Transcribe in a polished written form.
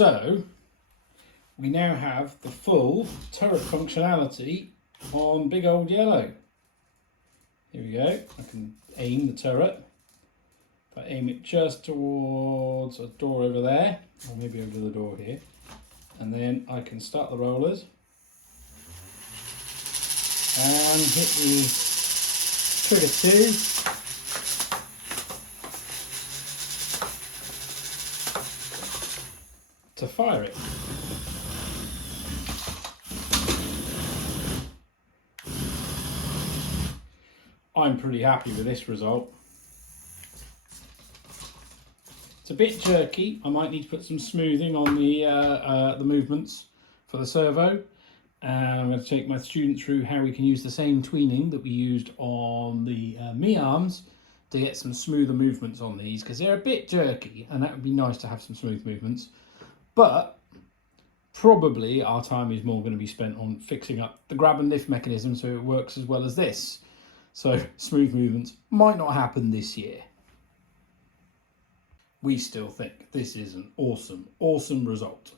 So we now have the full turret functionality on big old yellow. Here we go. I can aim the turret. If I aim it just towards a door over there, or maybe over the door here, and then I can start the rollers and hit the trigger 2. To fire it. I'm pretty happy with this result. It's a bit jerky. I might need to put some smoothing on the movements for the servo. I'm going to take my student through how we can use the same tweening that we used on the Me arms to get some smoother movements on these, because they're a bit jerky and that would be nice to have some smooth movements. But probably our time is more going to be spent on fixing up the grab and lift mechanism so it works as well as this. So smooth movements might not happen this year. We still think this is an awesome result.